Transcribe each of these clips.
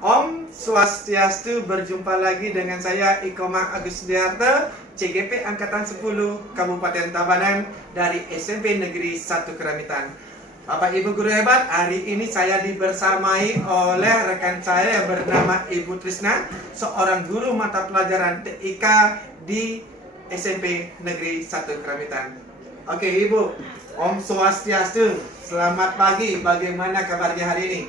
Om Swastiastu, berjumpa lagi dengan saya Ikomang Agus Sudiarto, CGP Angkatan 10 Kabupaten Tabanan dari SMP Negeri 1 Keramitan. Bapak Ibu guru hebat, hari ini saya dibersamai oleh rekan saya yang bernama Ibu Trisna, seorang guru mata pelajaran TIK di SMP Negeri 1 Keramitan. Oke Ibu, Om Swastiastu, selamat pagi, bagaimana kabarnya hari ini?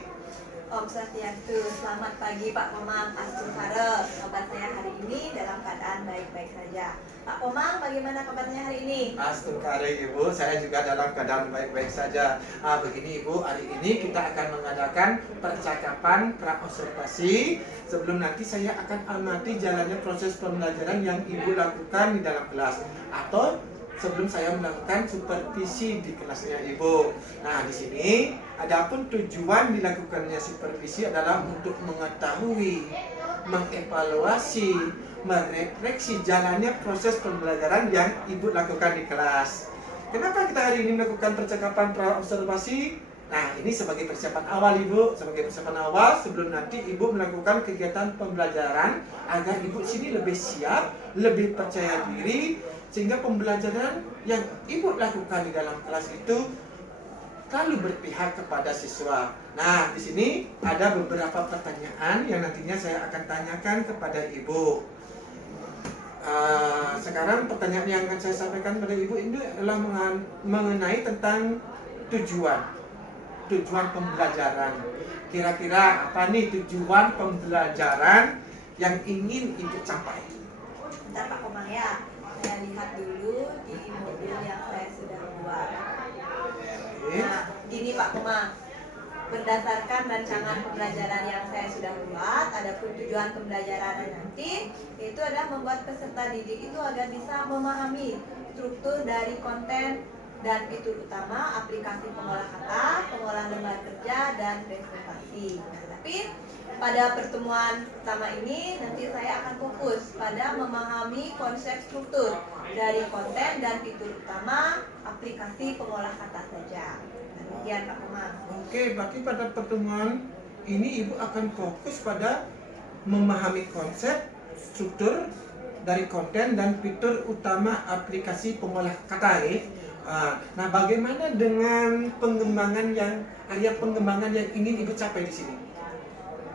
Om Swastiastu, selamat pagi Pak Komang, Astunghara. Kabar saya hari ini dalam keadaan baik-baik saja. Pak Komang, bagaimana kabarnya hari ini? Astunghara Ibu, saya juga dalam keadaan baik-baik saja. Begini Ibu, hari ini kita akan mengadakan percakapan pra-observasi. Sebelum nanti saya akan amati jalannya proses pembelajaran yang Ibu lakukan di dalam kelas, atau sebelum saya melakukan supervisi di kelasnya Ibu. Nah, di sini adapun tujuan dilakukannya supervisi adalah untuk mengetahui, mengevaluasi, merefleksi jalannya proses pembelajaran yang Ibu lakukan di kelas. Kenapa kita hari ini melakukan percakapan pra-observasi? Nah, ini sebagai persiapan awal Ibu, sebagai persiapan awal sebelum nanti Ibu melakukan kegiatan pembelajaran agar Ibu sini lebih siap, lebih percaya diri, sehingga pembelajaran yang Ibu lakukan di dalam kelas itu selalu berpihak kepada siswa. Nah, di sini ada beberapa pertanyaan yang nantinya saya akan tanyakan kepada Ibu. Sekarang pertanyaan yang akan saya sampaikan pada Ibu ini adalah mengenai tentang tujuan pembelajaran. Kira-kira apa nih tujuan pembelajaran yang ingin Ibu capai? Bentar Pak Komang ya, saya lihat dulu di modul yang saya sudah buat. Nah, gini Pak Komang, berdasarkan rancangan pembelajaran yang saya sudah buat, ada tujuan pembelajaran nanti itu adalah membuat peserta didik itu agar bisa memahami struktur dari konten dan fitur utama aplikasi pengolah kata, pengolah lembar kerja, dan presentasi. Nah, tapi pada pertemuan pertama ini nanti saya akan fokus pada memahami konsep struktur dari konten dan fitur utama aplikasi pengolah kata saja. Demikian Pak Komang. Oke, berarti pada pertemuan ini Ibu akan fokus pada memahami konsep, struktur dari konten dan fitur utama aplikasi pengolah kata ya. Nah, bagaimana dengan area pengembangan yang ingin Ibu capai di sini?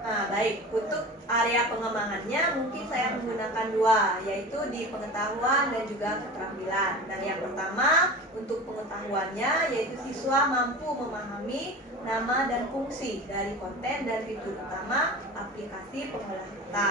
Nah, baik. Untuk area pengembangannya mungkin saya menggunakan dua, yaitu di pengetahuan dan juga keterampilan. Dan yang pertama, untuk pengetahuannya, yaitu siswa mampu memahami nama dan fungsi dari konten dan fitur utama aplikasi pengolah kata.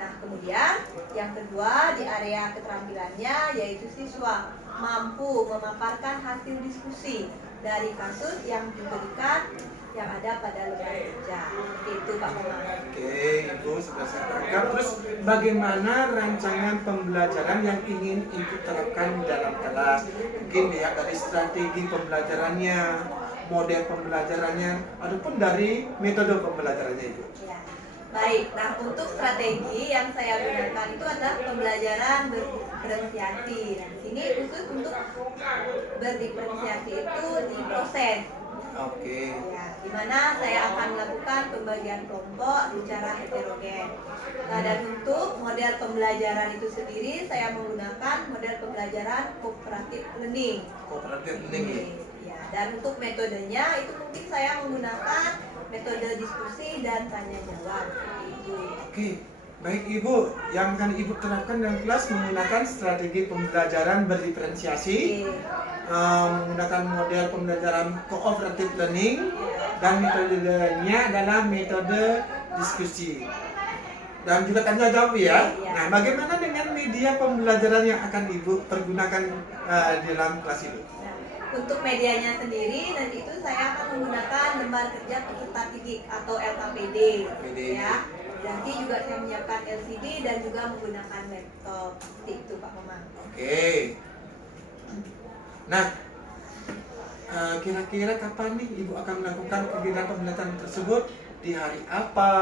Nah, kemudian yang kedua di area keterampilannya, yaitu siswa mampu memaparkan hasil diskusi dari kasus yang diberikan yang ada pada lembar kerja. Itu Pak Komang. Oke, Ibu sudah saya tangkap. Terus bagaimana rancangan pembelajaran yang ingin Ibu terapkan dalam kelas? Mungkin lihat dari strategi pembelajarannya, model pembelajarannya, ataupun dari metode pembelajarannya Ibu. Ya. Baik, nah untuk strategi yang saya gunakan itu adalah pembelajaran berdiferensiasi. Nah, di sini khusus untuk berdiferensiasi itu di proses. Oke. Ya, di mana saya akan melakukan pembagian kelompok secara heterogen. Nah, dan untuk model pembelajaran itu sendiri saya menggunakan model pembelajaran cooperative learning. Cooperative learning. Ya, dan untuk metodenya itu mungkin saya menggunakan metode diskusi dan tanya jawab. Itu. Oke, baik Ibu, yang akan Ibu terapkan dalam kelas menggunakan strategi pembelajaran berdiferensiasi, menggunakan model pembelajaran cooperative learning, dan metodenya adalah metode diskusi dan juga tanya jawab ya. Nah, bagaimana dengan media pembelajaran yang akan Ibu pergunakan dalam kelas itu? Untuk medianya sendiri nanti itu saya akan menggunakan lembar kerja peserta didik atau LKPD. Ya. Nanti juga saya menyiapkan LCD dan juga menggunakan laptop. Seperti itu Pak Komang. Oke. Nah, kira-kira kapan nih Ibu akan melakukan kegiatan pembelajaran tersebut? Di hari apa?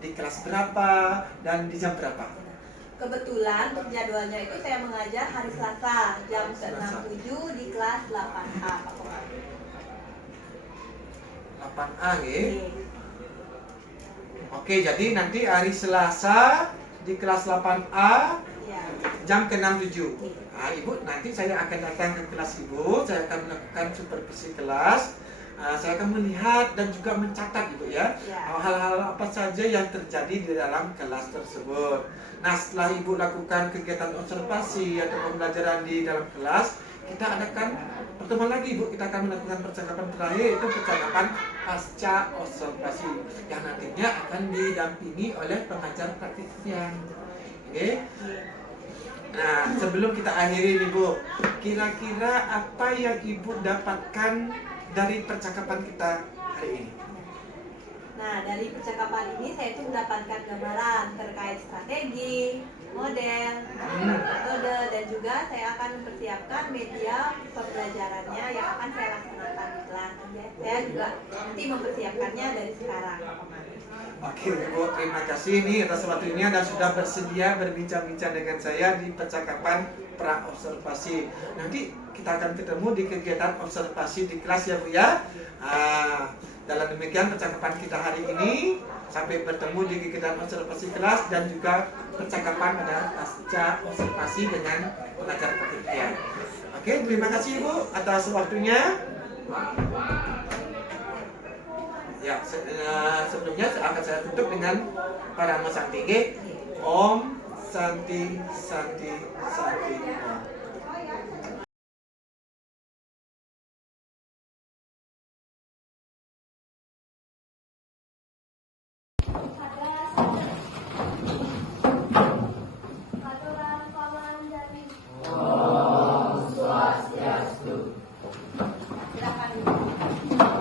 Di kelas berapa? Dan di jam berapa? Kebetulan untuk jadwalnya itu saya mengajar hari Selasa jam ke-67 di kelas 8A Pak Komang. 8A ya? Oke, jadi nanti hari Selasa di kelas 8A Ya. jam ke-6.7. Nah, Ibu, nanti saya akan datang ke kelas Ibu, saya akan melakukan supervisi kelas. Saya akan melihat dan juga mencatat Ibu ya, Ya. hal-hal apa saja yang terjadi di dalam kelas tersebut. Nah, setelah Ibu lakukan kegiatan observasi atau pembelajaran di dalam kelas, kita adakan pertemuan lagi Ibu, kita akan melakukan percakapan terakhir, itu percakapan pasca observasi yang nantinya akan didampingi oleh pengajar praktisian. Oke. Nah, sebelum kita akhiri nih Bu, kira-kira apa yang Ibu dapatkan dari percakapan kita hari ini? Nah, dari percakapan ini saya itu mendapatkan gambaran terkait strategi, model, metode, dan juga saya akan mempersiapkan media pembelajarannya yang akan saya laksanakan di kelas. Saya juga nanti mempersiapkannya dari sekarang. Oke Bu, terima kasih nih atas waktunya dan sudah bersedia berbincang-bincang dengan saya di percakapan pra-observasi. Nanti kita akan ketemu di kegiatan observasi di kelas ya Bu ya. Dalam demikian percakapan kita hari ini, sampai bertemu di kegiatan observasi kelas dan juga percakapan pada pasca observasi dengan pengajar praktisian. Oke, terima kasih Ibu atas waktunya. Ya, sebelumnya akan saya tutup dengan Parama Santi. Om Santi Santi Santi Om.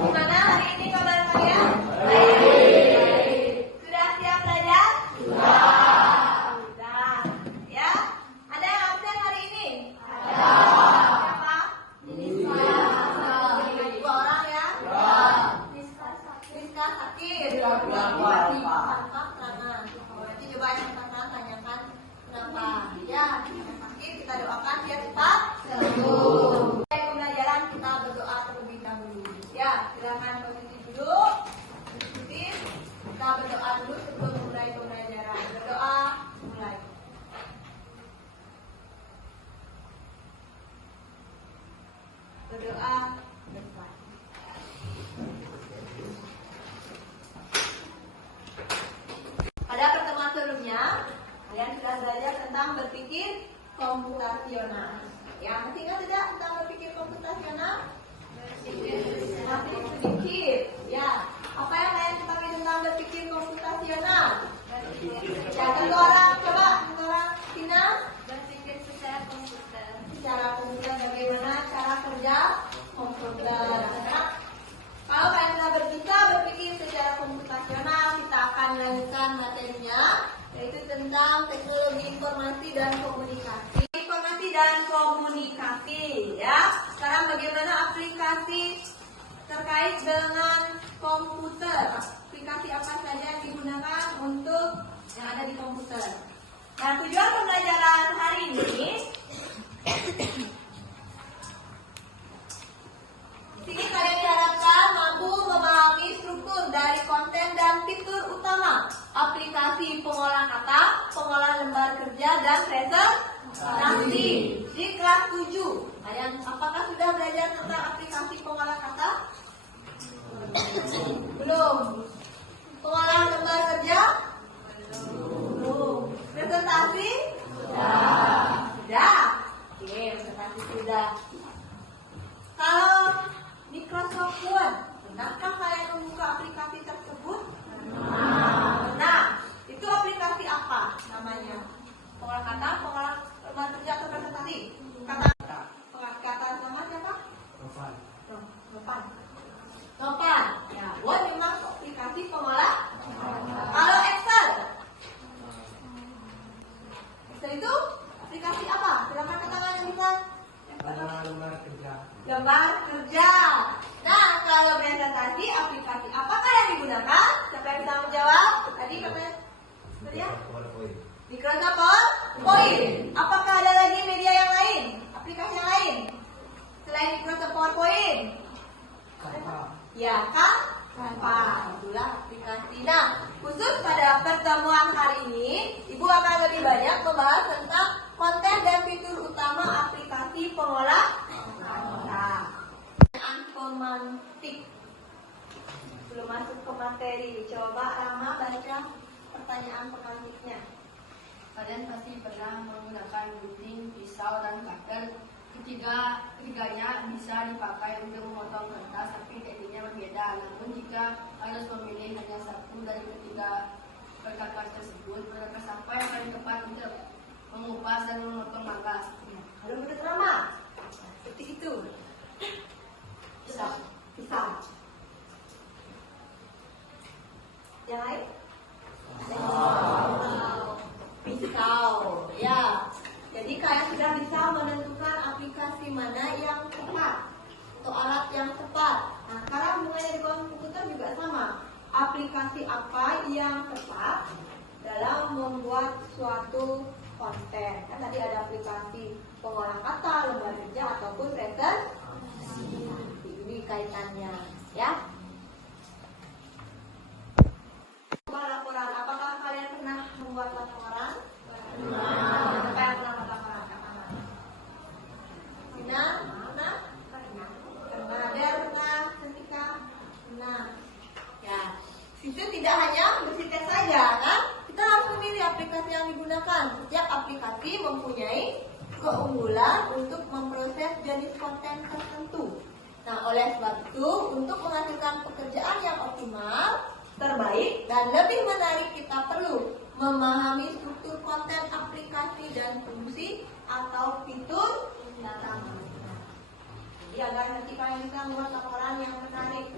Gimana hari ini kabar kalian? Baik. Sudah siap belajar? Sudah. Ya. Ada yang absen hari ini? Ada. Siapa? Dua orang ya? Rizka sakit. Tangkap tangan. Nanti coba yang tangan tanyakan kenapa. Ya, yang sakit kita doakan dia cepat sembuh. Pembelajaran kita berdoa terlebih dahulu. Ya, silakan posisi duduk. Ikuti. Kita berdoa dulu sebelum mulai pembelajaran. Berdoa mulai. Berdoa bersama. Pada pertemuan sebelumnya, kalian sudah belajar tentang berpikir komputasional. Ya, masih ingat tidak tentang berpikir komputasional? Masih sedikit. Ya, apa yang kalian ketahui tentang berpikir komputasional? Ya, satu orang, coba satu orang, Tina. Berpikir secara komputer. Secara komputer, bagaimana cara kerja komputer? Kalau kalian sudah bisa berpikir secara komputasional, kita akan melanjutkan materinya, yaitu tentang teknologi informasi dan komunikasi. Informasi dan komunikasi, ya. Sekarang bagaimana aplikasi terkait dengan komputer? Aplikasi apa saja yang digunakan untuk yang ada di komputer? Nah, tujuan pembelajaran hari ini di sini kalian diharapkan mampu memahami struktur dari konten dan fitur utama aplikasi pengolah kata, pengolah lembar kerja, dan presentasi di kelas 7. Kalian apakah sudah belajar tentang aplikasi pengolah kata? Belum. Pengolah lembar kerja? Belum. Presentasi? Sudah. Oke, presentasi sudah. Kalau Microsoft Word, pernahkah kalian membuka aplikasi tersebut? Nah, itu aplikasi apa namanya? Pengolah kata, pengolah lembar kerja atau presentasi? Kata nama siapa? Nopan. Ya, Word memang aplikasi pengolah. Kalau Excel itu aplikasi apa? Silakan katakan yang bisa. Lembar kerja. Nah, kalau presentasi aplikasi apakah yang digunakan? Siapa yang bisa menjawab? Tadi katanya ya? Microsoft PowerPoint. Apakah ada lagi media yang lain? Aplikasi yang lain? Selain Microsoft PowerPoint? Ya, Canva. Itulah aplikasi. Nah, khusus pada pertanyaan pengantiknya. Kalian pasti pernah menggunakan gunting, pisau, dan cutter. Ketiganya bisa dipakai untuk memotong kertas, tapi tekniknya berbeda. Namun jika harus memilih hanya satu dari ketiga perkakas tersebut, perkakas apa yang paling tepat untuk mengupas dan memotong mangga? Kalau menurut Rama, seperti itu. Pisau. Pisau. Yang lain? Pisau. Ya. Jadi kalian sudah bisa menentukan aplikasi mana yang tepat atau alat yang tepat. Nah, sekarang hubungannya di komputer juga sama. Aplikasi apa yang tepat dalam membuat suatu konten? Kan tadi ada aplikasi pengolah kata, lembar kerja ataupun presentasi. Ini kaitannya, ya. Laporan. Apakah kalian pernah membuat laporan? Siapa yang pernah membuat laporan? Pernah. Ada pernah ketika pernah. Ya. Itu tidak hanya bersih teks saja, kan? Kita harus memilih aplikasi yang digunakan. Setiap aplikasi mempunyai keunggulan untuk memproses jenis konten tertentu. Nah, oleh sebab itu, untuk menghasilkan pekerjaan yang optimal, terbaik, dan lebih menarik, kita perlu memahami struktur konten aplikasi dan fungsi atau fitur utama. Ya, agar nanti kalian bisa membuat laporan yang menarik,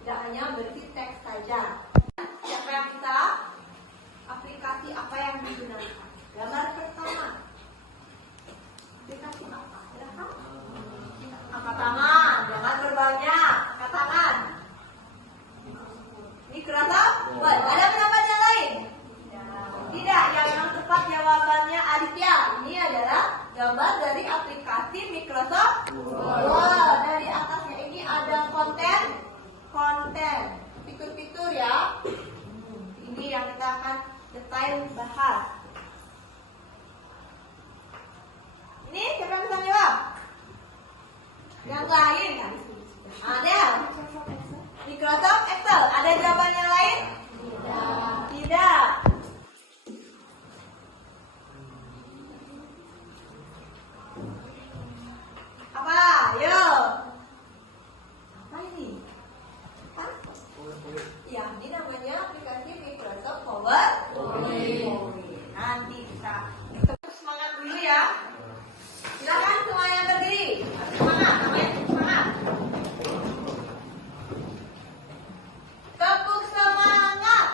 tidak hanya bersih teks saja. Siapa yang bisa? Aplikasi apa yang digunakan? Gambar pertama. Aplikasi apa? Silahkan. Angkat tangan, jangan berbanyak. Angkat tangan. Ini kerasa? Baik, ada pendapat yang lain? Tidak, yang tepat jawabannya Aditya. Ini adalah gambar dari aplikasi Microsoft Word. Dari atasnya ini ada konten, fitur-fitur ya. Ini yang kita akan detail bahas. Ini siapa yang bisa jawab? Yang lain kan? Ada. Microsoft Excel. Ada jawaban yang lain? Tidak. Apa? Yo. Apa ini? Apa? Ya, ini namanya aplikasi Microsoft PowerPoint. Nanti kita semangat dulu ya. Silakan semuanya berdiri. Semangat, namanya semangat. Tepuk semangat.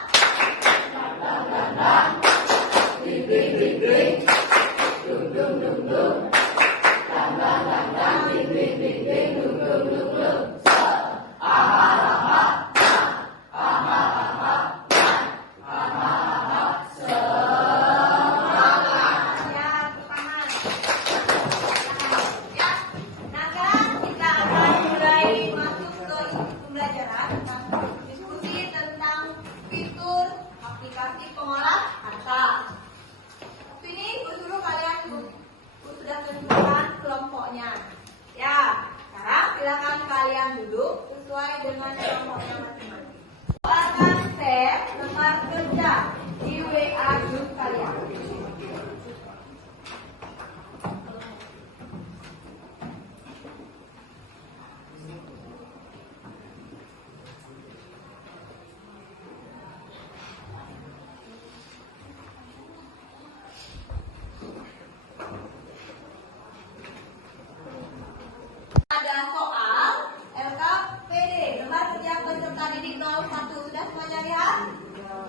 Ada soal LKPD, lembar kerja peserta didik 01. Sudah semuanya lihat?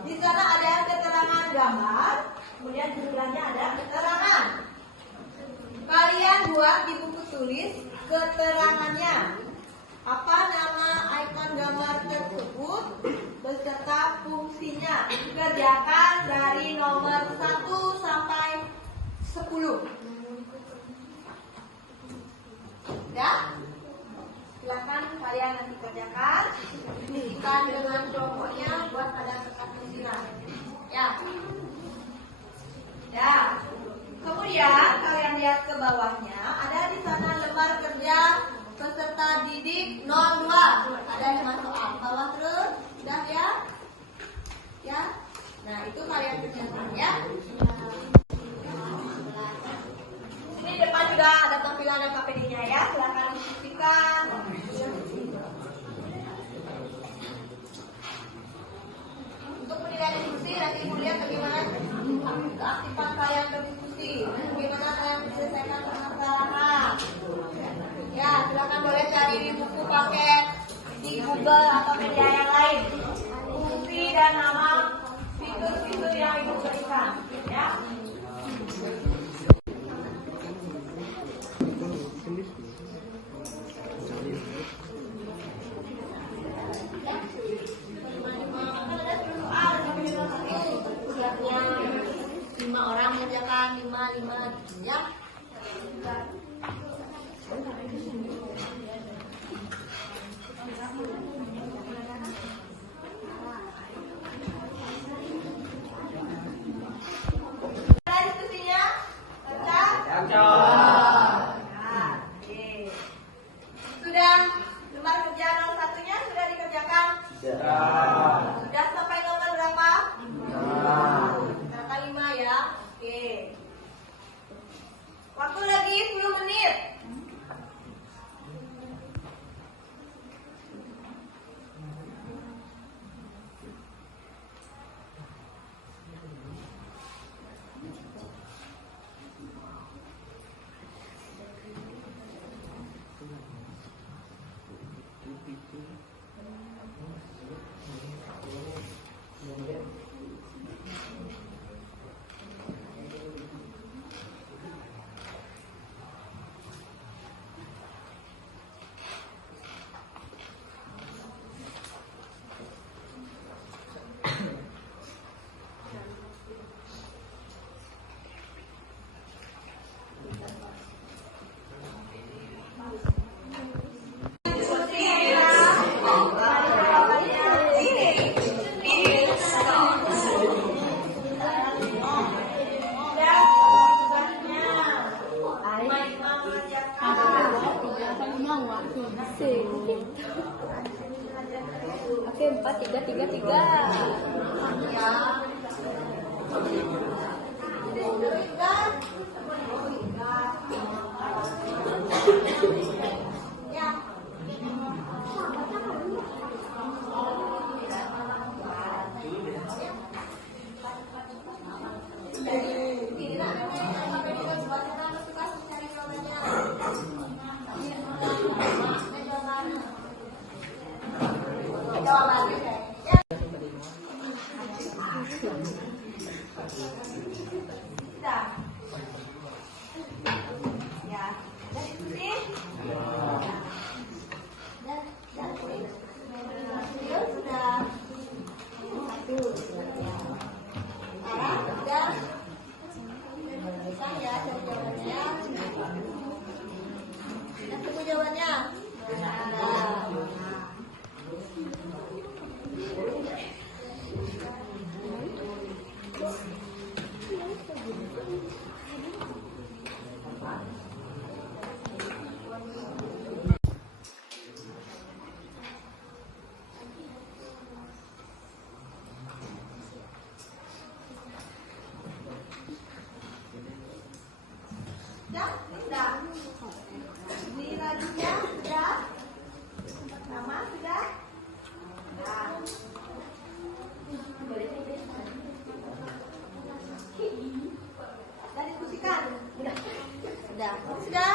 Di sana ada keterangan gambar, kemudian di sebelahnya ada keterangan. Kalian buat di buku tulis keterangannya. Apa nama ikon gambar tersebut beserta fungsinya. Kerjakan dari nomor 1 sampai 10. Ya, silakan kalian nanti kerjakan, isikan dengan kelompoknya buat ada tempat tulisan. Ya, kemudian kalian lihat ke bawahnya, ada di sana lembar kerja peserta didik 02. Ada 5 soal. Bawah terus, sudah ya? Ya, Nah, itu kalian kerjakan ya. Ini depan sudah ada tampilan dan KPD-nya ya. Silahkan diskusikan. Untuk penilaian diskusi nanti ibu lihat bagaimana keaktifan kalian berdiskusi, bagaimana kalian menyelesaikan permasalahan. Ya, silakan boleh cari di buku paket di Google atau media yang lain. Fungsi dan nama fitur-fitur yang ibu berikan. Ya. Lima orang mengerjakan lima ya. Diskusinya sudah lembar kerja nomor satunya sudah dikerjakan. Sudah sampai nomor berapa? Angka 5 ya. Oke. Waktu lagi 10 menit. Oke, 4, 3, 3, 3. Ya. Jawabannya. Sudah. Ini lagunya sudah. Nama sudah. Nah. Sudah diskusikan. Sudah. Sudah.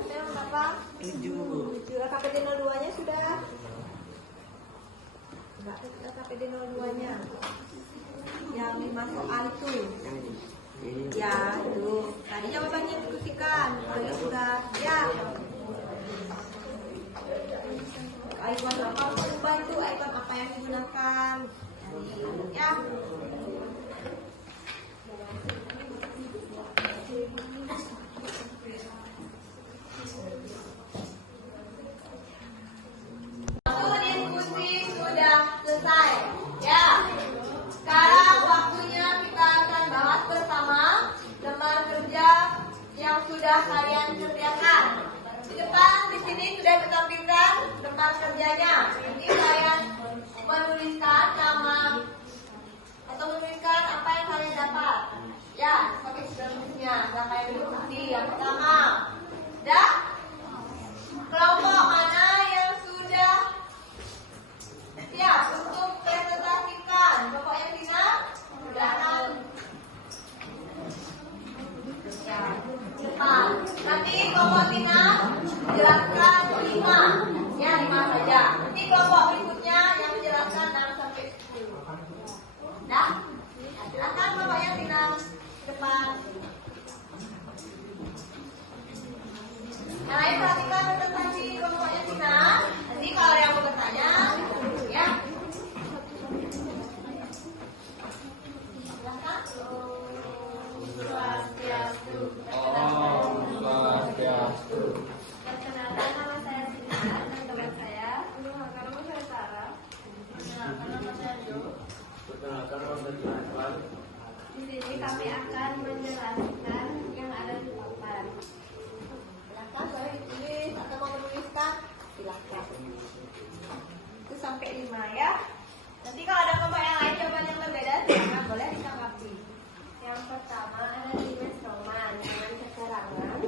Kita berapa? 7. KPD 02-nya sudah. Enggak, KPD 02-nya. Yang 5 soal itu. Ya, itu. Tadi jawabannya diskusikan. Kalau sudah, ya. Icon apa? Lupa itu icon apa yang digunakan. Ya. Diskusi sudah selesai. Ya. Sekarang waktunya kita akan bahas bersama lembar kerja yang sudah kalian kerjakan. Di depan di sini sudah ditampilkan lembar kerjanya. Ini kalian menuliskan nama Dah? Silakan kelompoknya Tina depan. Yang lain perhatikan presentasi kelompoknya Tina. Nanti kalau ada yang mau bertanya, ya. Silakan. Swastiastu. Perkenalkan, nama saya Tina dan teman saya. Perkenalkan, nama saya Sarah. Perkenalkan, nama saya Jo. Di sini kami akan menjelaskan yang ada di papan. Silakan boleh ditulis atau mau menuliskan, silakan. Itu sampai 5 ya. Nanti kalau ada kelompok yang lain jawaban yang berbeda, silakan boleh ditanggapi. Yang pertama ada Dimas Roman dengan keterangan.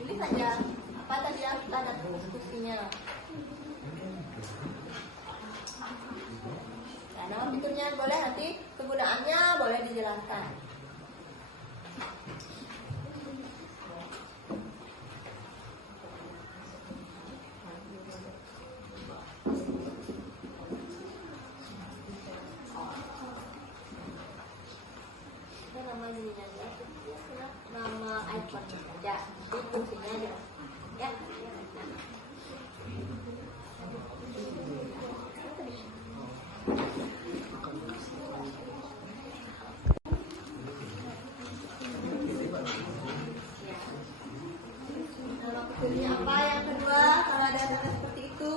Tulis saja apa tadi yang kita ada diskusinya. Nah, nama fiturnya boleh, nanti penggunaannya boleh dijelaskan. Itu nama ininya ya, nama icon saja, itu fungsinya aja. Ya. Nama fiturnya apa? Yang kedua, kalau ada kata seperti itu.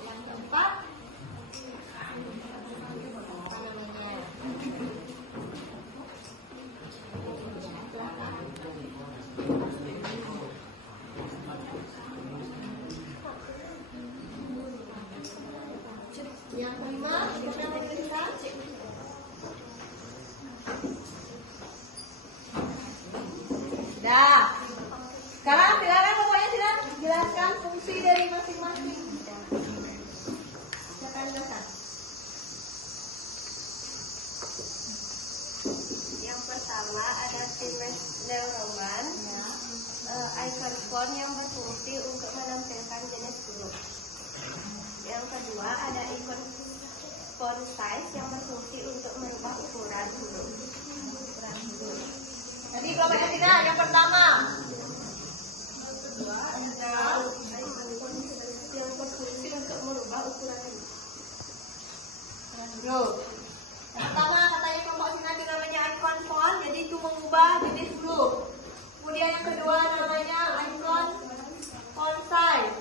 Yang keempat, apa namanya? Yang kelima, kita menuliskan. Dah. Sekarang silakan pokoknya silakan jelaskan fungsi dari masing-masing. Silakan jelaskan. Yang pertama ada Dimas Neuroman. Icon font yang berfungsi untuk menampilkan jenis huruf. Yang kedua ada ikon font size yang berfungsi untuk merubah ukuran huruf. Jadi kelompoknya tidak. Yang pertama. Ada icon font yang berfungsi untuk merubah ukuran huruf. Huruf. Yang pertama katanya kelompok sini namanya icon font, jadi itu mengubah jenis huruf. Kemudian yang kedua namanya icon font size,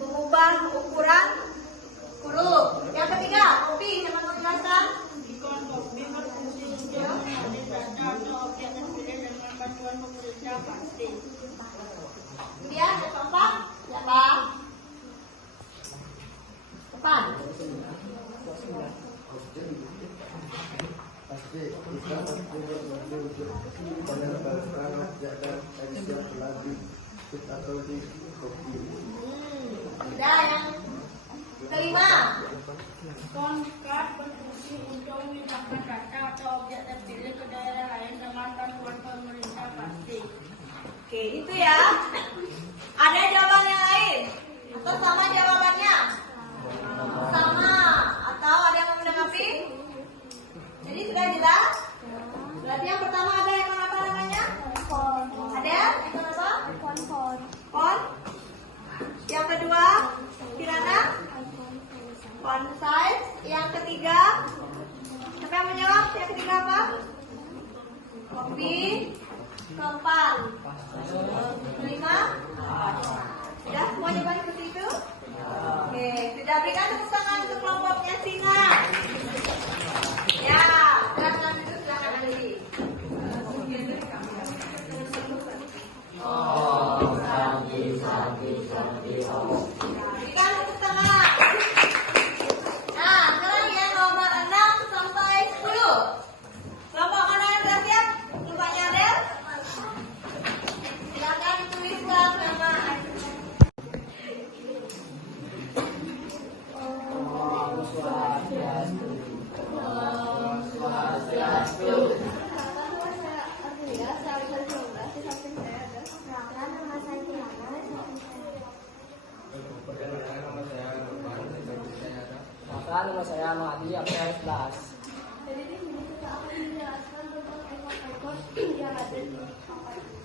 mengubah ukuran huruf. Yang ketiga, kopi, siapa mau jelaskan? Ikon kopi berfungsi untuk mengambil data atau objek terpilih dengan bantuan pemerintah pasti. Kemudian yang keempat, siapa? Depan. Sudah yang kelima. Konkar berfungsi untuk memindahkan data atau objek terpilih ke daerah lain dengan bantuan pemerintah pasti. Oke, itu ya. Ada jawaban yang lain? Atau sama jawabannya? Sama. Atau ada yang mau menanggapi? Jadi sudah jelas? Berarti yang pertama ada yang apa namanya? Ada? Ikon apa? Font. Yang kedua, Kirana? Font size. Yang ketiga, siapa yang menjawab? Yang ketiga apa? Kopi. Keempat. Kelima. Sudah semua jawaban seperti itu? Oke, sudah berikan tepuk tangan untuk kelompoknya Singa. Ya, silakan duduk, silakan berdiri. Berikan tepuk tangan. Nah, sekarang ya nomor 6 sampai 10. nama saya Mahdi Abdul Kelas. Jadi di sini kita akan menjelaskan tentang ekor-ekor yang ada di papan ini.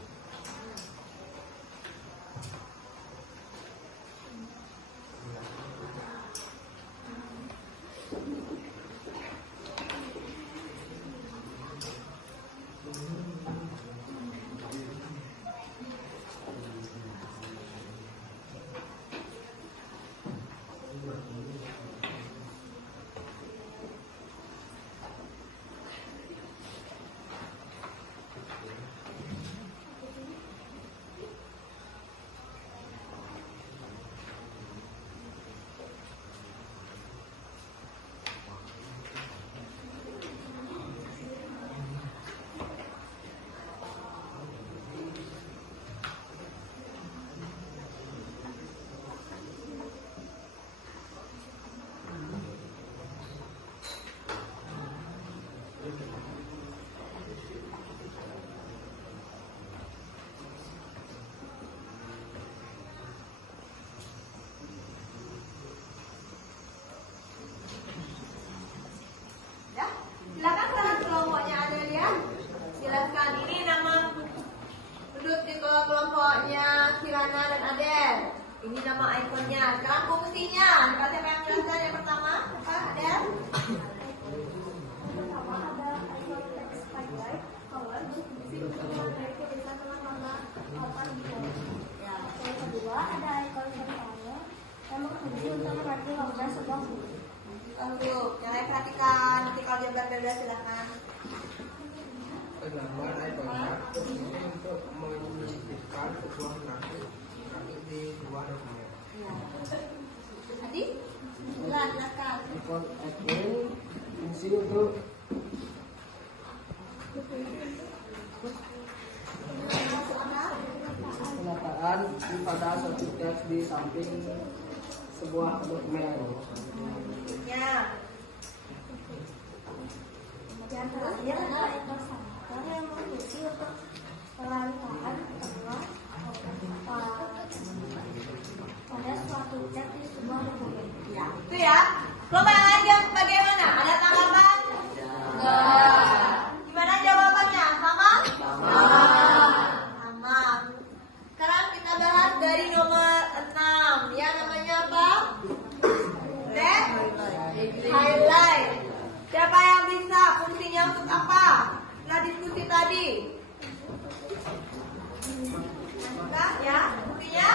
Ya, silakan salah kelompoknya Adelia. Silakan, ini nama penduduk di kelompoknya Kirana dan Adel. Ini nama ikonnya. Sekarang fungsinya. Siapa yang jelaskan yang pertama? Apa, Adel? Pertama ada ikon teks highlight, color, berfungsi untuk menandai tulisan nama papan di bawah. Ya. Yang kedua ada ikon bertanya yang berfungsi untuk mengerti warna sebuah huruf. Lalu, yang lain perhatikan. Nanti kalau dia berbeda silakan. Gambar ikonnya berfungsi untuk menyisipkan sebuah grafik di sebuah dokumen. Ya. Adi? Silakan. Ikon admin fungsi untuk penataan pada suatu teks di samping sebuah dokumen. Ya. Yang terakhir ada ikon sangkar yang berfungsi untuk pelantaran tengah pada suatu teks di sebuah dokumen. Ya. Itu ya. Kelompok yang lain yang bagaimana? Ada tanggapan? Enggak. Gimana jawabannya? Sama? Sama. Sekarang kita bahas dari nomor 6. Ya, namanya apa? Red highlight. Siapa yang bisa? Fungsinya untuk apa? Setelah diskusi tadi. Nah, ya, fungsinya?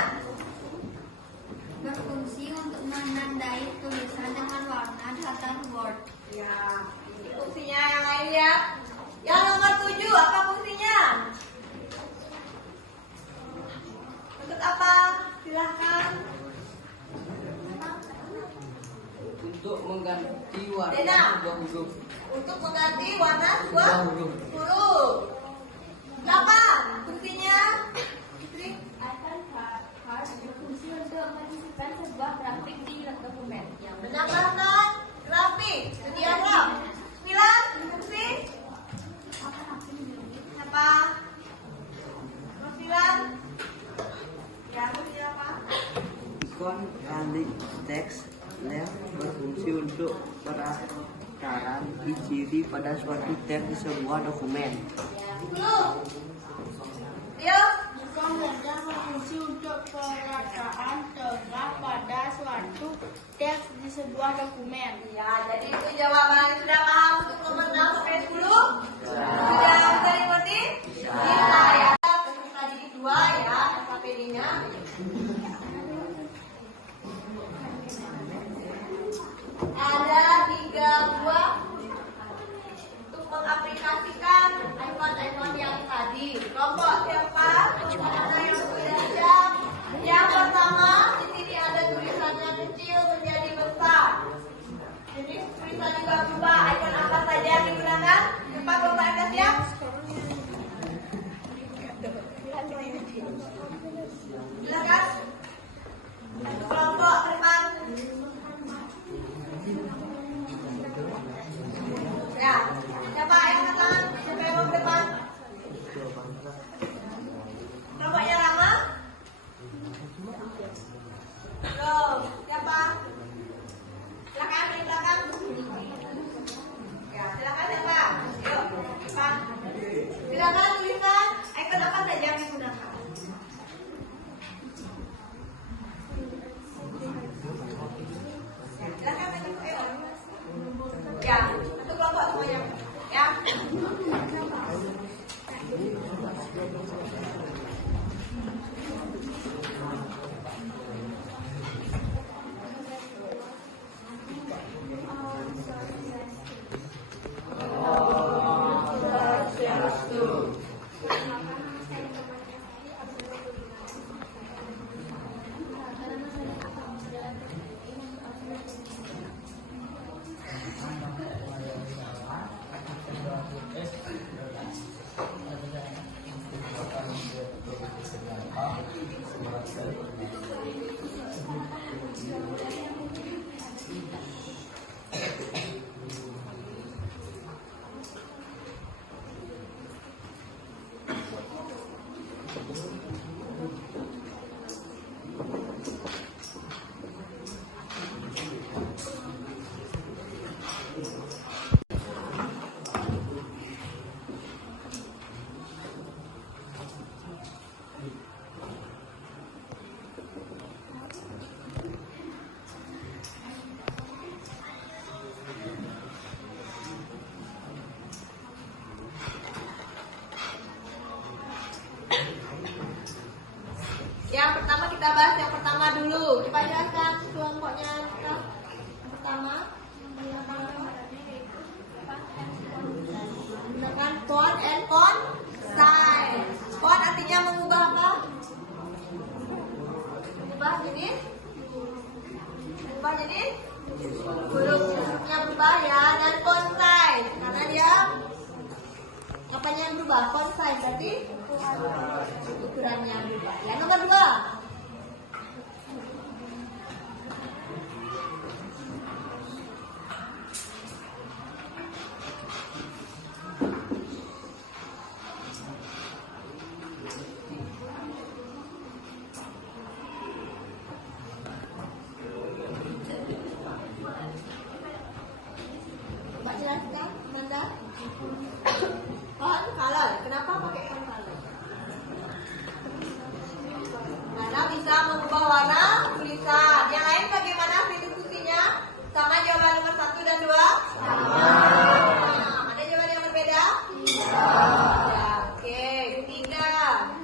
Berfungsi untuk menandai tulisan dengan warna di atas word. Ya, ini fungsinya yang lain ya. Yang nomor 7, apa fungsinya? Untuk apa? Silahkan. Untuk mengganti warna Dena. sebuah huruf. Untuk mengganti warna sebuah huruf. 8, fungsinya? Fitri? Icon card berfungsi untuk menyisipkan sebuah grafik di dokumen. Menambahkan grafik. Diagram. 9, fungsi? Apa? 9? Ya, fungsi apa? Ikon running text left berfungsi untuk perantaran ciri pada suatu teks di sebuah dokumen. 10. Rio? Ikon letter berfungsi untuk perataan tengah pada suatu teks di sebuah dokumen. Ya, jadi itu jawabannya sudah paham untuk nomor 6 sampai 10? Sudah bisa dimengerti? Bisa ya. Untuk tadi di 2 ya, KPD-nya. Ada 3 buah untuk mengaplikasikan ikon-ikon yang tadi. Kelompok siapa? Ada yang sudah siap. Yang pertama, di sini ada tulisannya kecil menjadi besar. Jadi tulisan juga Yang pertama kita bahas yang pertama dulu. Coba jelaskan kelompoknya kita. Yang pertama gunakan font and font size. Font artinya mengubah apa? Mengubah jadi hurufnya berubah ya. Dan font size karena dia apanya yang berubah? Font size berarti ukurannya berubah. Yang nomor 2. Coba jelaskan, Nanda. Font color. Kenapa pakai font color? Karena bisa mengubah warna tulisan. Yang lain bagaimana filosofinya? Sama jawaban nomor 1 dan 2? Sama. Ada jawaban yang berbeda? Ya, oke. 3.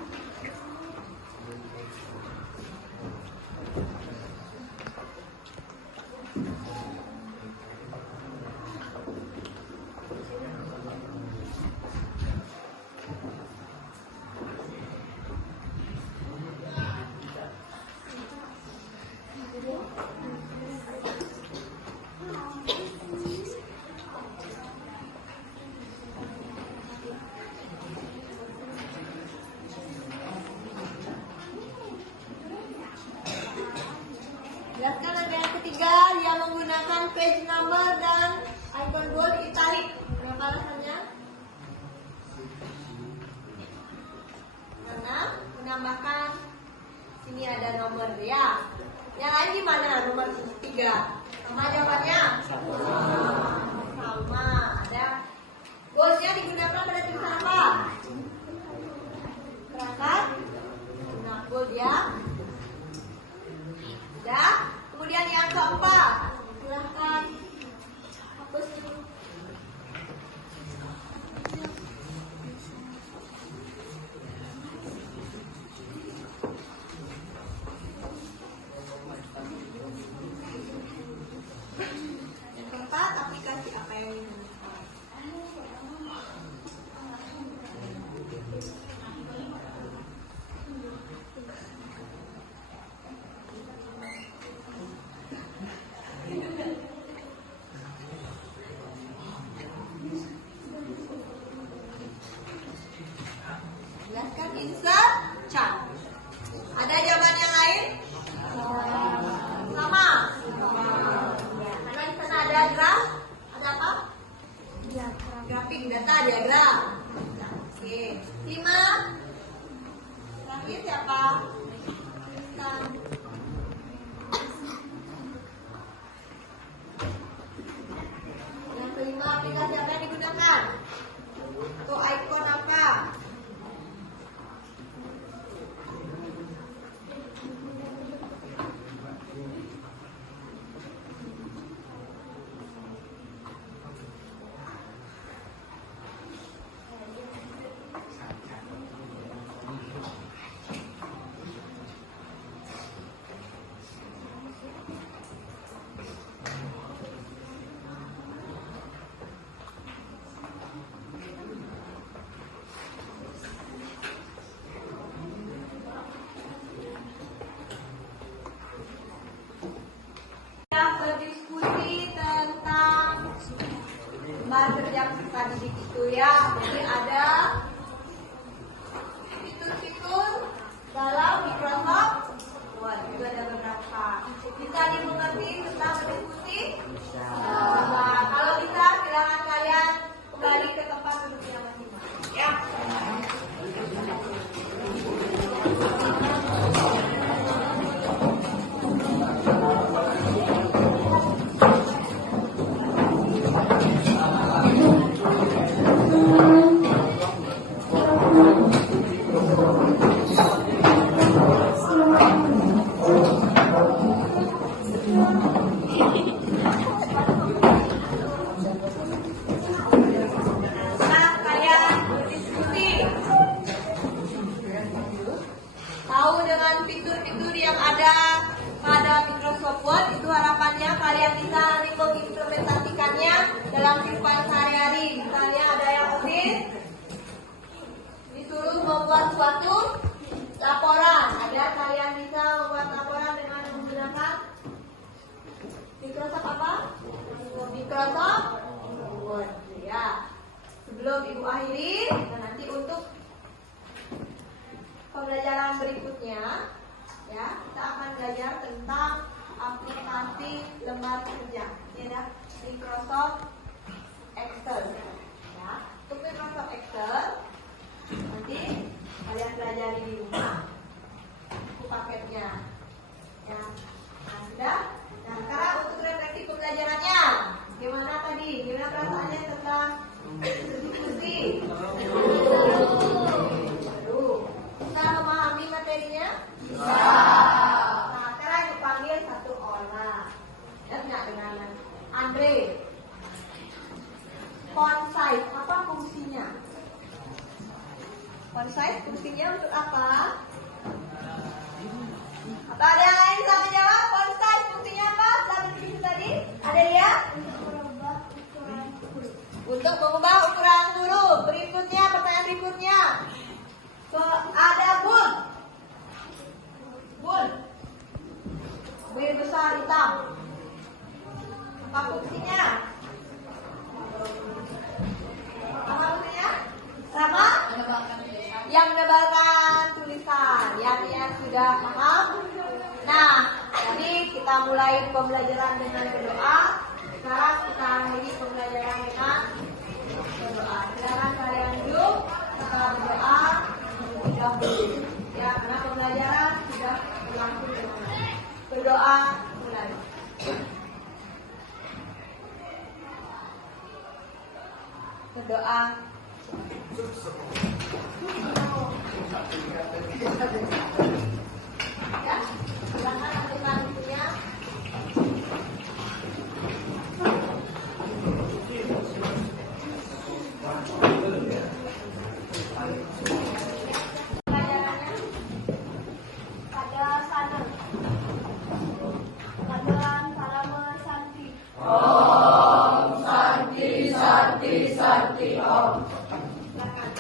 Jelaskan ada yang ketiga, dia menggunakan page number dan icon bold italic. Kenapa alasannya? Karena menambahkan sini ada nomor ya. Yang lain gimana? Nomor 3. Sama jawabannya? Sama. Ada boldnya digunakan pada tulisan apa? Perangkat. Nah, bold ya. Ya, kemudian yang keempat, silahkan hapus dulu. Yang keempat, aplikasi apa yang digunakan? Jelaskan insert chart. Ada jawaban yang lain? Sama. Karena di sana ada graf, ada apa? Grafik data diagram. Oke. 5. Terakhir siapa? Yang kelima, aplikasi apa yang digunakan? Atau icon apa? Berdiskusi tentang lembar kerja peserta didik itu ya. Jadi ada fitur-fitur Nah, kalian berdiskusi. Tahu dengan fitur-fitur yang ada pada Microsoft Word, itu harapannya kalian bisa mengimplementasikannya dalam kehidupan sehari-hari. Misalnya ada yang office, disuruh membuat suatu laporan. Ada kalian bisa membuat laporan dengan menggunakan Microsoft apa? Microsoft Word. Ya. Sebelum ibu akhiri, dan nanti untuk pembelajaran berikutnya, ya kita akan belajar tentang aplikasi lembar kerja. Ini ada Microsoft Excel. Ya, untuk Microsoft Excel nanti kalian pelajari di rumah. Buku paketnya. Ya, nah sudah. Nah sekarang untuk refleksi pembelajarannya, gimana tadi? Gimana perasaannya setelah berdiskusi? Bisa memahami materinya? Bisa. Nah, sekarang aku panggil satu orang. Ya, enggak dengan Andre. Font size, apa fungsinya? Font size fungsinya untuk apa? Apa ada yang lain bisa menjawab? Font size fungsinya apa? Setelah berdiskusi tadi, ada ya? Untuk mengubah ukuran huruf. Berikutnya, pertanyaan berikutnya. Ada bun. Bun besar hitam. Apa fungsinya? Apa fungsinya? Sama? Yang menebalkan tulisan. Yang sudah paham. Nah, jadi kita mulai pembelajaran dengan berdoa. Sekarang kita akhiri pembelajaran dengan berdoa. Silakan kalian duduk. Kita berdoa. Ya, karena pembelajaran sudah berlangsung dengan berdoa mulai. Berdoa. Ya, silakan aktifkan bukunya.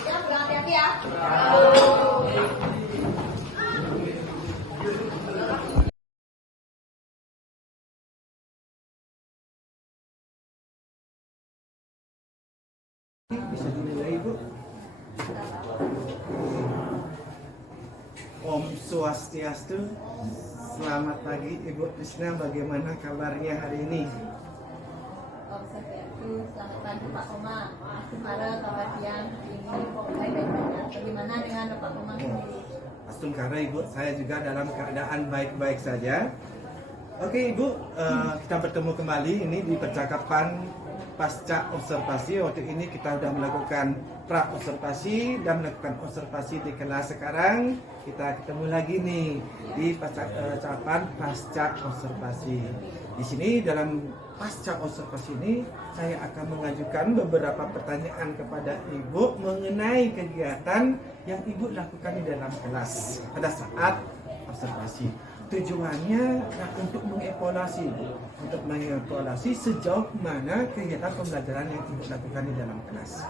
Ya, berhati-hati ya. Bisa dimulai, Bu. Om Swastiastu. Selamat pagi Ibu Krisna, bagaimana kabarnya hari ini? Om Swastiastu, selamat pagi Pak Oma. Astumara kabar siang ini baik-baik. Bagaimana dengan Pak Oma sendiri? Astumara Ibu, saya juga dalam keadaan baik-baik saja. Oke Ibu, kita bertemu kembali ini di percakapan pasca observasi. Waktu ini kita sudah melakukan pra observasi dan melakukan observasi di kelas. Sekarang kita ketemu lagi nih di percakapan pasca observasi. Di sini dalam pasca observasi ini saya akan mengajukan beberapa pertanyaan kepada Ibu mengenai kegiatan yang Ibu lakukan di dalam kelas pada saat observasi. Tujuannya untuk mengevaluasi, sejauh mana kegiatan pembelajaran yang Ibu lakukan di dalam kelas.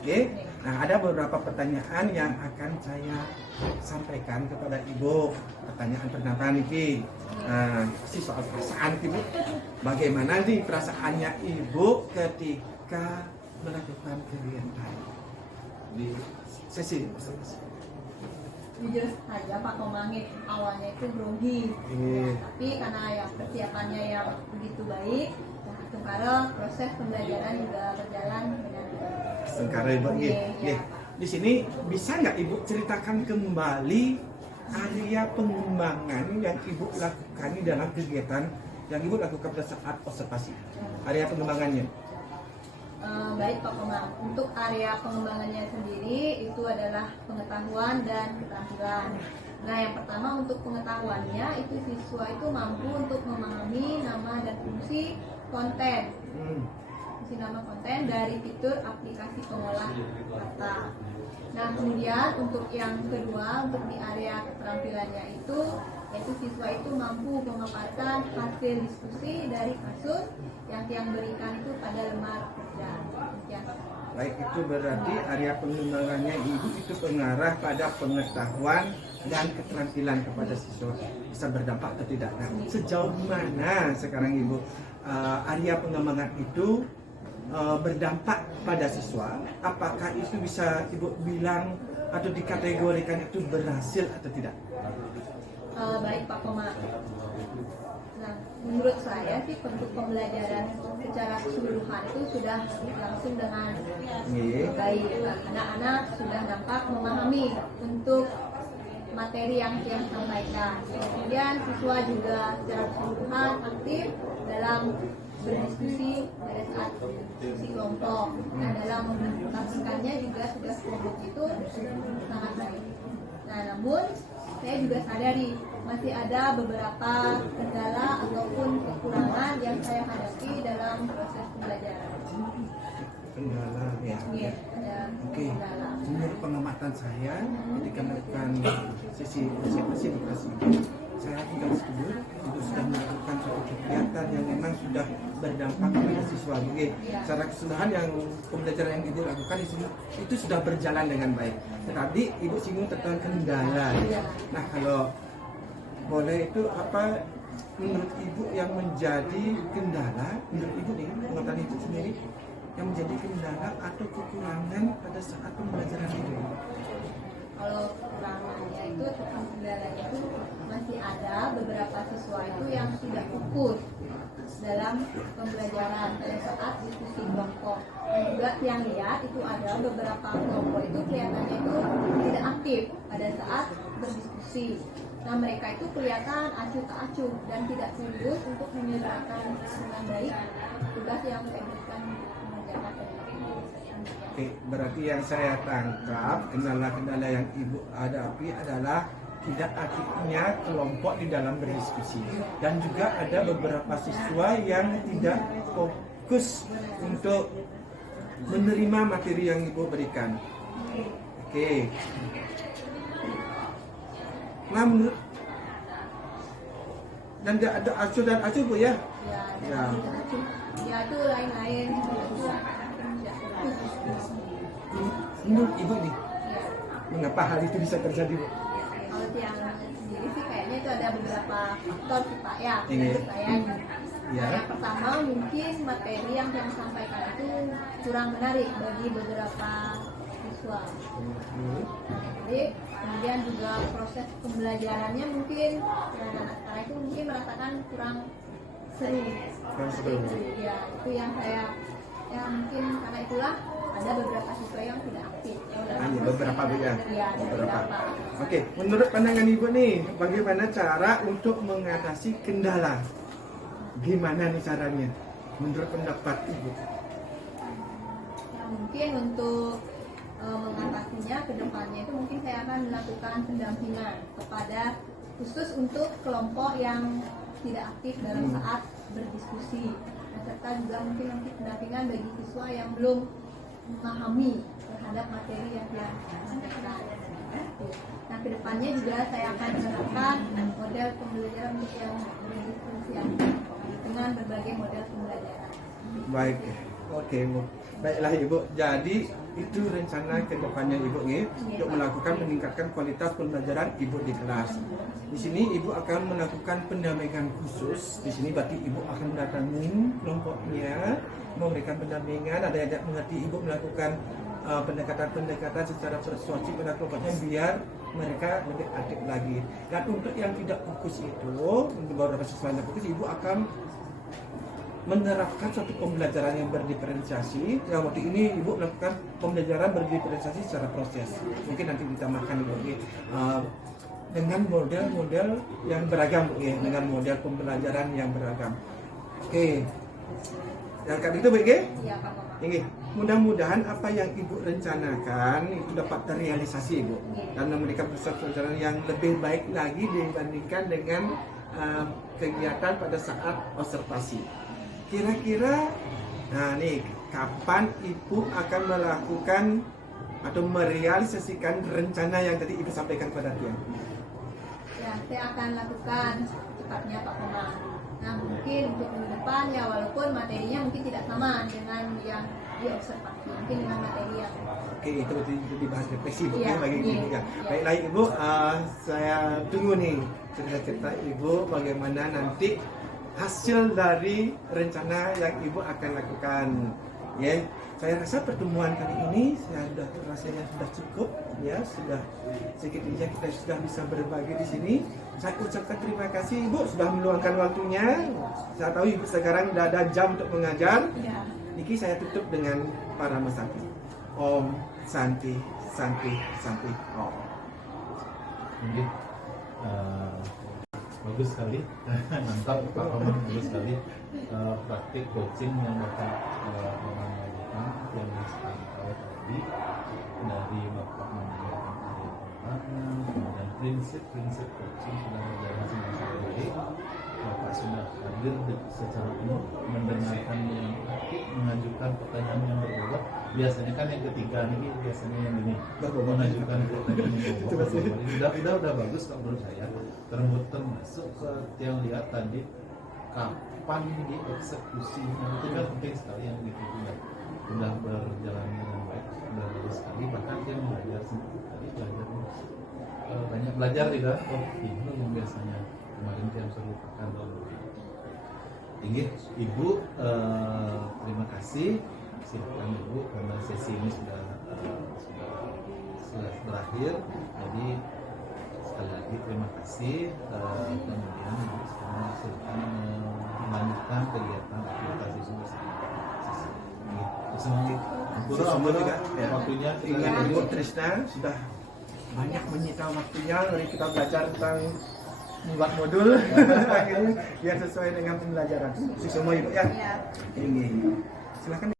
Oke, nah ada beberapa pertanyaan yang akan saya sampaikan kepada Ibu. Pertanyaan pertama nih, soal perasaan Ibu. Bagaimana nih perasaannya Ibu ketika melakukan kegiatan di sesi observasi? Jujur saja Pak Komangit, awalnya itu grogi, tapi karena yang persiapannya yang begitu baik, nah sekarang proses pembelajaran juga berjalan dengan baik. Sekarang Ibu, di sini bisa nggak Ibu ceritakan kembali area pengembangan yang Ibu lakukan di dalam kegiatan yang Ibu lakukan pada saat observasi? Area pengembangannya. Baik Pak Komang, untuk area pengembangannya sendiri itu adalah pengetahuan dan keterampilan. Nah, yang pertama untuk pengetahuannya itu siswa itu mampu untuk memahami nama dan fungsi konten. Fungsi nama konten dari fitur aplikasi pengolah kata. Nah, kemudian untuk yang kedua, untuk di area keterampilannya itu yaitu siswa itu mampu memaparkan hasil diskusi dari kasus yang berikan itu pada lembar kerja. Ya. Baik, itu berarti area pengembangannya Ibu itu mengarah pada pengetahuan dan keterampilan kepada siswa, bisa berdampak atau tidak. Nah, sejauh mana sekarang Ibu area pengembangan itu berdampak pada siswa? Apakah itu bisa Ibu bilang atau dikategorikan itu berhasil atau tidak? Baik Pak Komang. Nah, menurut saya sih bentuk pembelajaran secara keseluruhan itu sudah langsung dengan baik. Anak-anak sudah dapat memahami untuk materi yang disampaikan. Kemudian siswa juga secara keseluruhan aktif dalam berdiskusi pada saat diskusi kelompok. Nah, dalam mengimplementasikannya juga sudah kelompok itu sangat baik. Nah, namun saya juga sadari masih ada beberapa kendala ataupun kekurangan yang saya hadapi dalam proses pembelajaran. Kendala ya. Iya, ada Oke. kendala. Menurut pengamatan saya ketika melakukan sesi edukasi, saya tidak setuju itu sudah melakukan suatu kegiatan yang memang sudah berdampak kepada siswa. Oke. Secara keseluruhan yang pembelajaran yang Ibu lakukan di sini itu sudah berjalan dengan baik. Tetapi Ibu singgung tentang kendala. Nah, kalau boleh itu apa menurut Ibu yang menjadi kendala, menurut Ibu nih pengetahuan itu sendiri yang menjadi kendala atau kekurangan pada saat pembelajaran itu? Kalau kekurangannya itu atau kendalanya itu masih ada beberapa siswa itu yang tidak fokus dalam pembelajaran pada saat diskusi kelompok. Dan juga yang lihat itu ada beberapa kelompok itu kelihatannya itu tidak aktif pada saat berdiskusi. Nah, mereka itu kelihatan acuh tak acuh dan tidak serius untuk menyelesaikan dengan baik tugas yang saya berikan mengerjakan. Oke, berarti yang saya tangkap kendala-kendala yang Ibu hadapi adalah tidak aktifnya kelompok di dalam berdiskusi, dan juga ada beberapa siswa yang tidak fokus untuk menerima materi yang Ibu berikan. Oke. Nah, menurut dan ada acuh dan acuh Bu ya? Ya, tidak acuh. Ya, itu lain-lain. Menurut Ibu nih, Ya. mengapa hal itu bisa terjadi Bu? Kalau yang sendiri sih kayaknya itu ada beberapa faktor sih Pak ya. Ini. Menurut saya. Ya. Yang pertama mungkin materi yang saya sampaikan itu kurang menarik bagi beberapa siswa. Jadi kemudian juga proses pembelajarannya mungkin anak-anak sekarang itu mungkin merasakan kurang seru. Kurang seru. Ya, itu yang saya mungkin karena itulah ada beberapa siswa yang tidak aktif. Hanya beberapa Bu ya? Iya, ada beberapa. Oke, menurut pandangan Ibu nih, bagaimana cara untuk mengatasi kendala? Gimana nih caranya? Menurut pendapat Ibu? Ya, mungkin untuk mengatasinya ke depannya itu mungkin saya akan melakukan pendampingan kepada khusus untuk kelompok yang tidak aktif dalam saat berdiskusi. Nah, serta juga mungkin nanti pendampingan bagi siswa yang belum memahami terhadap materi yang disampaikan. Nah, kedepannya juga saya akan menerapkan model pembelajaran untuk yang berdiskusi dengan berbagai model pembelajaran. Baik, oke Bu. Baiklah Ibu, jadi itu rencana ke depannya Ibu nih untuk melakukan meningkatkan kualitas pembelajaran Ibu di kelas. Di sini Ibu akan melakukan pendampingan khusus. Di sini berarti Ibu akan mendatangi kelompoknya, memberikan pendampingan. Ada yang tidak mengerti, Ibu melakukan pendekatan-pendekatan secara persuasif pada kelompoknya biar mereka lebih aktif lagi. Dan untuk yang tidak fokus itu, untuk beberapa siswa yang fokus, Ibu akan menerapkan suatu pembelajaran yang berdiferensiasi. Yang waktu ini Ibu melakukan pembelajaran berdiferensiasi secara proses. Mungkin nanti ditambahkan Ibu dengan model-model yang beragam, dengan model pembelajaran yang beragam. Oke. Yang kali itu Bu, Iya, Pak Mama. Ini mudah-mudahan apa yang Ibu rencanakan itu dapat terrealisasi, Ibu, dan memberikan pencapaian yang lebih baik lagi dibandingkan dengan kegiatan pada saat observasi. Kira-kira, nah nih, kapan Ibu akan melakukan atau merealisasikan rencana yang tadi Ibu sampaikan pada Tiang? Ya, saya akan lakukan cepatnya Pak Komang. Nah, mungkin untuk minggu depan ya, walaupun materinya mungkin tidak sama dengan yang diobservasi, mungkin dengan materi yang Oke, itu berarti dibahas refleksi Bu, Iya, ya, bagi iya, Ibu ya. iya. Baiklah Ibu, saya tunggu nih cerita-cerita Ibu bagaimana nanti hasil dari rencana yang Ibu akan lakukan. Ya, saya rasa pertemuan kali ini rasanya sudah cukup, ya, sudah sedikit saja kita sudah bisa berbagi di sini. Saya ucapkan terima kasih Ibu sudah meluangkan waktunya. Saya tahu Ibu sekarang sudah ada jam untuk mengajar. ya. Niki saya tutup dengan para Santi. Om Santi, Santi, Santi. Om. Mungkin bagus sekali, mantap Pak Komang, bagus sekali praktik coaching yang Bapak Komang lakukan yang disediakan tadi dari Bapak menjelaskan kemudian prinsip coaching sudah berjalan dengan baik. Bapak sudah hadir secara penuh, mendengarkan dengan aktif, mengajukan pertanyaan yang berbobot. Biasanya kan yang ketiga ini biasanya yang ini mengajukan pertanyaan yang berbobot. Udah bagus kalau menurut saya. Termasuk yang lihat tadi kapan dieksekusinya itu kan penting sekali yang gitu sudah berjalan dengan baik, sudah bagus sekali. Bahkan dia belajar sekali, banyak belajar juga. Oh ini yang biasanya kemarin yang saya lupakan dulu. Tinggi Ibu, terima kasih. Silakan Ibu karena sesi ini sudah berakhir. Jadi sekali lagi terima kasih. Kemudian Ibu sekarang silakan melanjutkan kegiatan aktivitas Ibu bersama. Semangat. Semoga juga ya, waktunya ingat Ibu Trisna sudah banyak menyita waktunya dari kita belajar tentang membuat modul akhirnya biar sesuai dengan pembelajaran. Semua Ibu ya. Ya. Ini silakan.